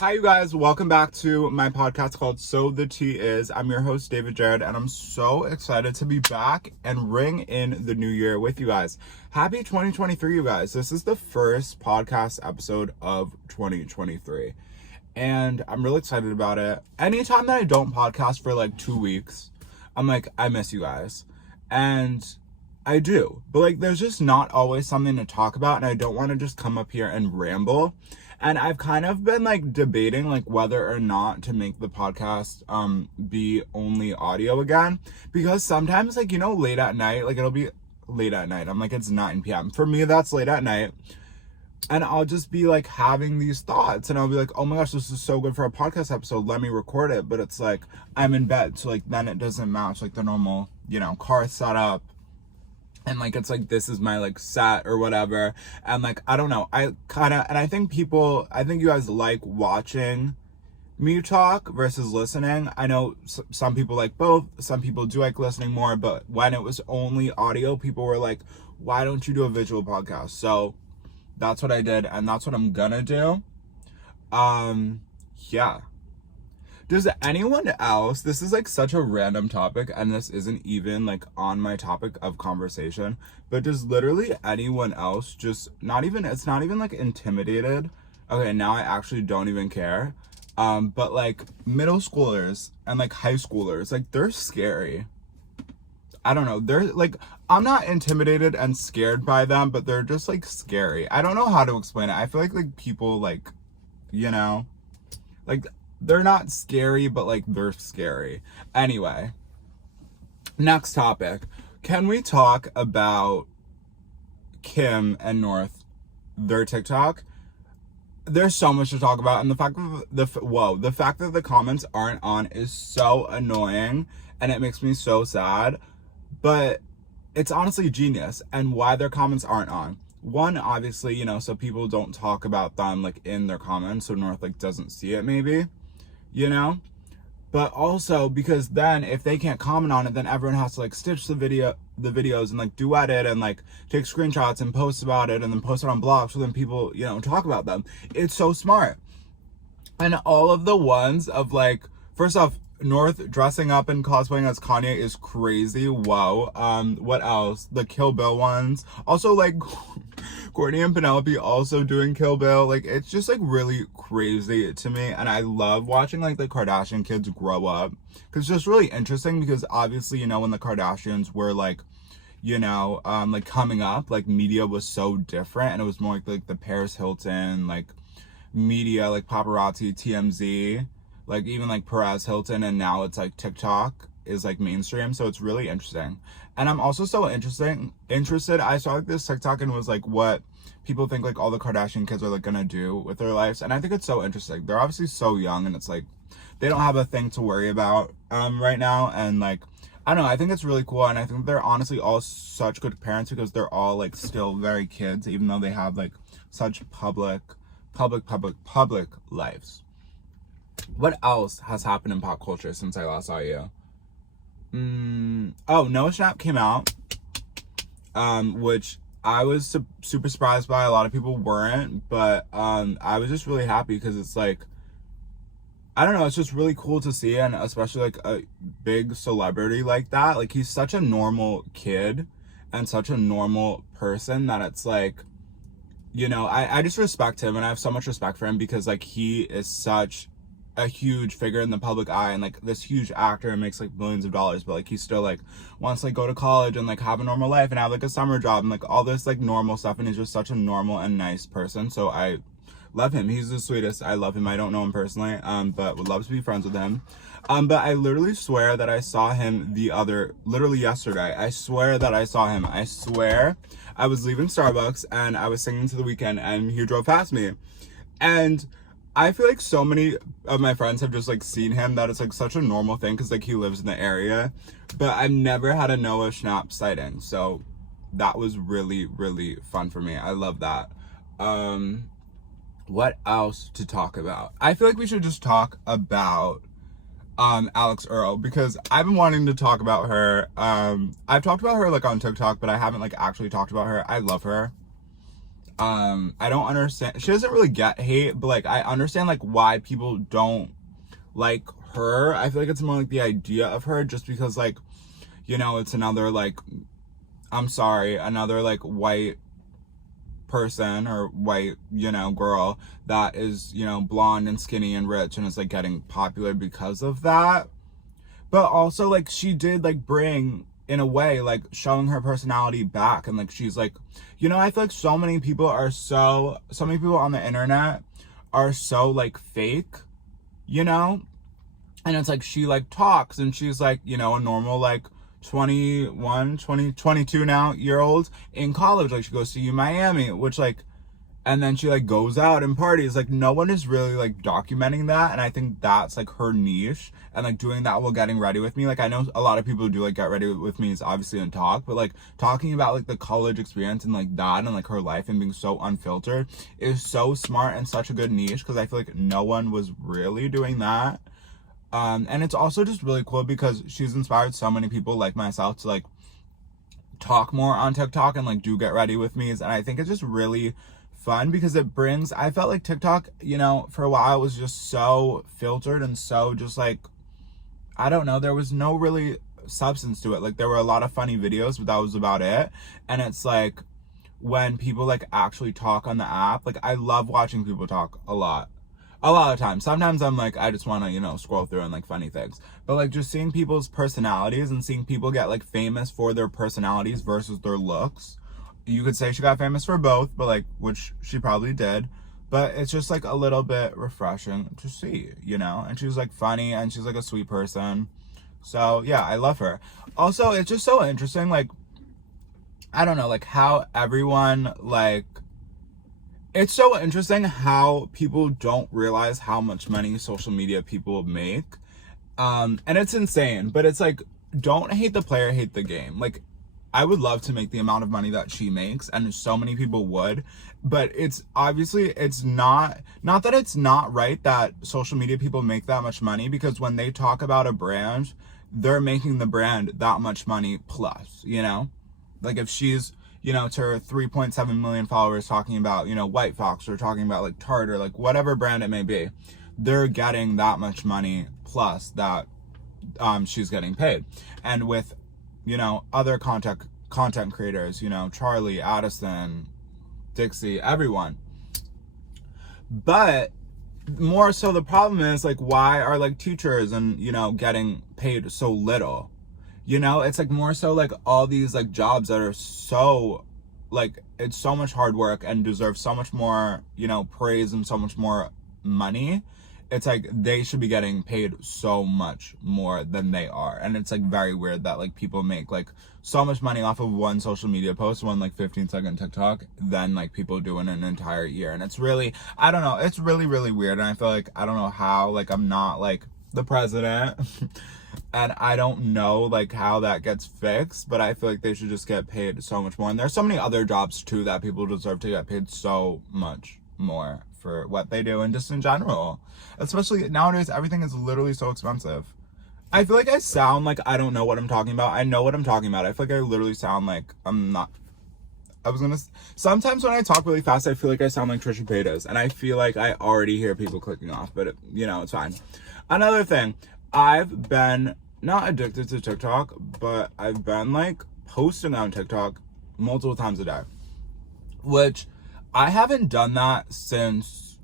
Hi, you guys. Welcome back to my podcast called So the Tea Is. I'm your host, David Jared, and I'm so excited to be back and ring in the new year with you guys. Happy 2023, you guys. This is the first podcast episode of 2023, and I'm really excited about it. Anytime that I don't podcast for like 2 weeks, I'm like, I miss you guys. And I do, but like there's just not always something to talk about, and I don't want to just come up here and ramble. And I've kind of been like debating like whether or not to make the podcast be only audio again, because sometimes like, you know, late at night, like it'll be late at night. I'm like, it's 9 p.m. For me, that's late at night. And I'll just be like having these thoughts, and I'll be like, oh my gosh, this is so good for a podcast episode. Let me record it. But it's like I'm in bed, so like then it doesn't match like the normal, you know, car setup. And like it's like this is my like set or whatever, and like I don't know, I think you guys like watching me talk versus listening. I know some people like both, some people do like listening more, but when it was only audio, people were like, why don't you do a visual podcast? So that's what I did, and that's what I'm gonna do. Yeah. Does anyone else, this is like such a random topic, and this isn't even like on my topic of conversation, but does literally anyone else just it's not even like intimidated? Okay, now I actually don't even care. But like middle schoolers and like high schoolers, like they're scary. I don't know. They're like, I'm not intimidated and scared by them, but they're just like scary. I don't know how to explain it. I feel like people like, you know, like they're not scary, but like they're scary. Anyway, next topic. Can we talk about Kim and North, their TikTok? There's so much to talk about, and the fact that the comments aren't on is so annoying, and it makes me so sad. But it's honestly genius, and why their comments aren't on. One, obviously, you know, so people don't talk about them like in their comments, so North like doesn't see it maybe, you know? But also because then if they can't comment on it, then everyone has to like stitch the videos and like duet it and like take screenshots and post about it and then post it on blogs, so then people, you know, talk about them. It's so smart. And all of the ones of like, first off, North dressing up and cosplaying as Kanye is crazy. Whoa. What else? The Kill Bill ones. Also like Courtney and Penelope also doing Kill Bill. Like it's just like really crazy to me, and I love watching like the Kardashian kids grow up, because it's just really interesting, because obviously, you know, when the Kardashians were like, you know, like coming up, like media was so different, and it was more like the Paris Hilton like media, like paparazzi, TMZ, like even like Perez Hilton, and now it's like TikTok is like mainstream. So it's really interesting. And I'm also so interested. I saw like this TikTok and was like what people think like all the Kardashian kids are like gonna do with their lives. And I think it's so interesting. They're obviously so young, and it's like they don't have a thing to worry about right now. And like I don't know, I think it's really cool, and I think they're honestly all such good parents, because they're all like still very kids, even though they have like such public lives. What else has happened in pop culture since I last saw you? Oh, Noah Schnapp came out, which I was super surprised by. A lot of people weren't, but I was just really happy, because it's like, I don't know, it's just really cool to see, and especially like a big celebrity like that. Like he's such a normal kid and such a normal person that it's like, you know, I just respect him, and I have so much respect for him, because like he is such a huge figure in the public eye, and like this huge actor, and makes like millions of dollars, but like he still like wants to like go to college and like have a normal life and have like a summer job and like all this like normal stuff, and he's just such a normal and nice person. So I love him. He's the sweetest. I love him. I don't know him personally, but would love to be friends with him. But I literally swear that I saw him literally yesterday. I swear that I saw him. I swear I was leaving Starbucks and I was singing To The Weeknd, and he drove past me. And I feel like so many of my friends have just like seen him, that it's like such a normal thing, because like he lives in the area. But I've never had a Noah Schnapp sighting. So that was really, really fun for me. I love that. What else to talk about? I feel like we should just talk about Alex Earl, because I've been wanting to talk about her. I've talked about her like on TikTok, but I haven't like actually talked about her. I love her. I don't understand. She doesn't really get hate, but like I understand like why people don't like her. I feel like it's more like the idea of her, just because like, you know, it's another like, I'm sorry, another like white person or white, you know, girl that is, you know, blonde and skinny and rich and is like getting popular because of that. But also like she did like bring, in a way, like showing her personality back, and like she's like, you know, I feel like so many people on the internet are so like fake, you know. And it's like she like talks and she's like, you know, a normal like 22 now year old in college. Like she goes to Miami, which like, and then she like goes out and parties. Like no one is really like documenting that, and I think that's like her niche. And like doing that while getting ready with me, like I know a lot of people who do like get ready with me is obviously in talk, but like talking about like the college experience and like that and like her life and being so unfiltered is so smart and such a good niche, because I feel like no one was really doing that. And it's also just really cool because she's inspired so many people like myself to like talk more on TikTok and like do get ready with me. And I think it's just really fun because it brings, I felt like TikTok, you know, for a while was just so filtered and so just like, I don't know, there was no really substance to it. Like there were a lot of funny videos, but that was about it. And it's like when people like actually talk on the app, like I love watching people talk a lot of times. Sometimes I'm like, I just want to, you know, scroll through and like funny things, but like just seeing people's personalities and seeing people get like famous for their personalities versus their looks. You could say she got famous for both, but like, which she probably did, but it's just like a little bit refreshing to see, you know. And she's like funny and she's like a sweet person, so yeah, I love her. Also, it's just so interesting, like I don't know, like how everyone like, it's so interesting how people don't realize how much money social media people make. And it's insane, but it's like, don't hate the player, hate the game. Like, I would love to make the amount of money that she makes, and so many people would, but it's obviously, it's not that it's not right that social media people make that much money, because when they talk about a brand, they're making the brand that much money plus, you know? Like if she's, you know, to her 3.7 million followers talking about, you know, White Fox or talking about like Tarte or like whatever brand it may be, they're getting that much money plus that she's getting paid. And with, you know, other content creators, you know, Charlie, Addison, Dixie, everyone. But more so the problem is like, why are like teachers and, you know, getting paid so little? You know, it's like more so like all these like jobs that are so like, it's so much hard work and deserve so much more, you know, praise and so much more money. It's like they should be getting paid so much more than they are. And it's like very weird that like people make like so much money off of one social media post, one like 15-second TikTok, than like people do in an entire year. And it's really, I don't know, it's really, really weird. And I feel like, I don't know how, like I'm not like the president and I don't know like how that gets fixed, but I feel like they should just get paid so much more. And there's so many other jobs too that people deserve to get paid so much more for what they do, and just in general. Especially nowadays, everything is literally so expensive. I feel like I sound like I don't know what I'm talking about. I know what I'm talking about. I feel like I literally sound like I'm not. Sometimes when I talk really fast, I feel like I sound like Trisha Paytas, and I feel like I already hear people clicking off, but you know, it's fine. Another thing, I've been not addicted to TikTok, but I've been like posting on TikTok multiple times a day, which I haven't done that since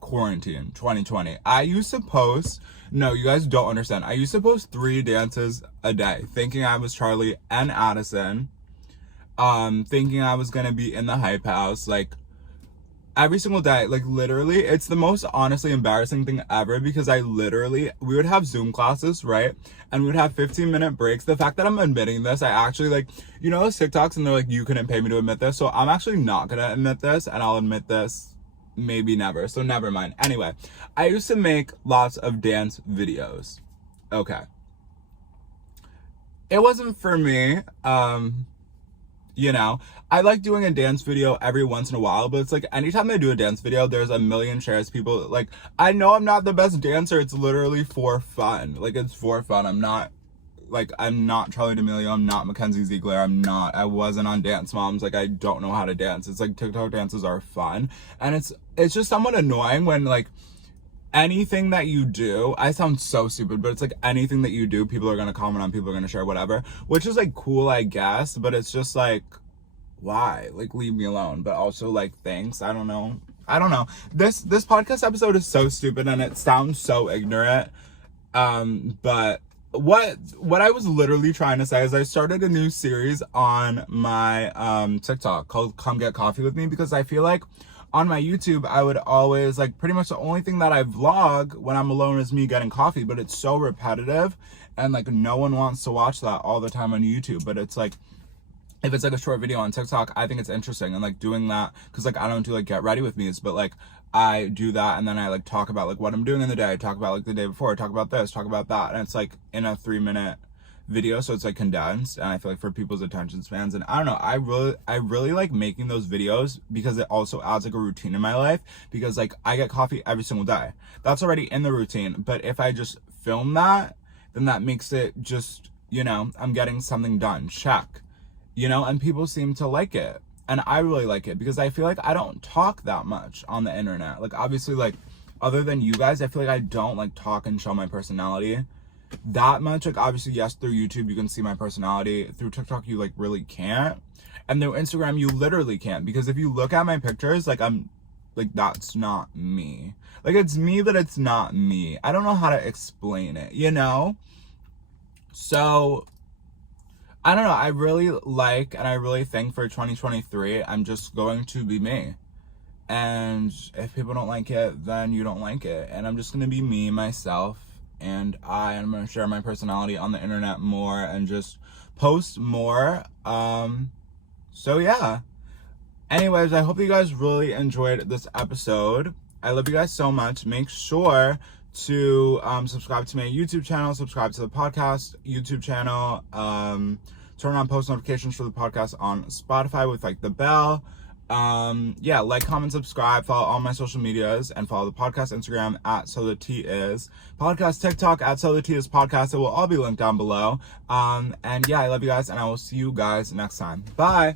quarantine 2020. I used to post, no, you guys don't understand. I used to post 3 dances a day, thinking I was Charlie and Addison, thinking I was gonna be in the Hype House, like every single day. Like literally, it's the most honestly embarrassing thing ever, because we would have Zoom classes, right? And we would have 15-minute breaks. The fact that I'm admitting this, I actually like, you know those TikToks and they're like, you couldn't pay me to admit this. So I'm actually not gonna admit this, and I'll admit this maybe never. So never mind. Anyway, I used to make lots of dance videos. Okay. It wasn't for me. You know, I like doing a dance video every once in a while, but it's like anytime I do a dance video, there's a million shares. People like, I know I'm not the best dancer. It's literally for fun. Like, it's for fun. I'm not like, I'm not Charlie D'Amelio, I'm not Mackenzie Ziegler, I wasn't on Dance Moms, like, I don't know how to dance. It's like TikTok dances are fun, and it's just somewhat annoying when, like, anything that you do, I sound so stupid, but it's like anything that you do, people are gonna comment on, people are gonna share, whatever, which is like cool, I guess, but it's just like, why? Like, leave me alone. But also, like, thanks. I don't know. This podcast episode is so stupid and it sounds so ignorant. But what I was literally trying to say is I started a new series on my TikTok called Come Get Coffee With Me, because I feel like on my YouTube, I would always, like, pretty much the only thing that I vlog when I'm alone is me getting coffee, but it's so repetitive and, like, no one wants to watch that all the time on YouTube. But it's like, if it's like a short video on TikTok, I think it's interesting, and like doing that, because like I don't do like get ready with me's, but like I do that, and then I like talk about like what I'm doing in the day, I talk about like the day before, talk about this, talk about that, and it's like in a 3-minute video, so it's like condensed, and I feel like for people's attention spans, and I don't know, I really like making those videos because it also adds like a routine in my life, because like I get coffee every single day, that's already in the routine. But if I just film that, then that makes it just, you know, I'm getting something done, check, you know, and people seem to like it, and I really like it because I feel like I don't talk that much on the internet. Like, obviously, like, other than you guys, I feel like I don't like talk and show my personality that much. Like, obviously, yes, through YouTube you can see my personality, through TikTok you like really can't, and through Instagram you literally can't, because if you look at my pictures, like, I'm like, that's not me. Like, it's me, but it's not me. I don't know how to explain it, you know? So I don't know, I really like, and I really think for 2023, I'm just going to be me. And if people don't like it, then you don't like it. And I'm just going to be me, myself, and I'm going to share my personality on the internet more and just post more. So yeah. Anyways, I hope you guys really enjoyed this episode. I love you guys so much. Make sure to subscribe to my YouTube channel, subscribe to the podcast YouTube channel, turn on post notifications for the podcast on Spotify with like the bell. Yeah, like, comment, subscribe, follow all my social medias, and follow the podcast Instagram at So The Tea Is, podcast TikTok at So The Tea Is Podcast. It will all be linked down below. And yeah, I love you guys, and I will see you guys next time. Bye.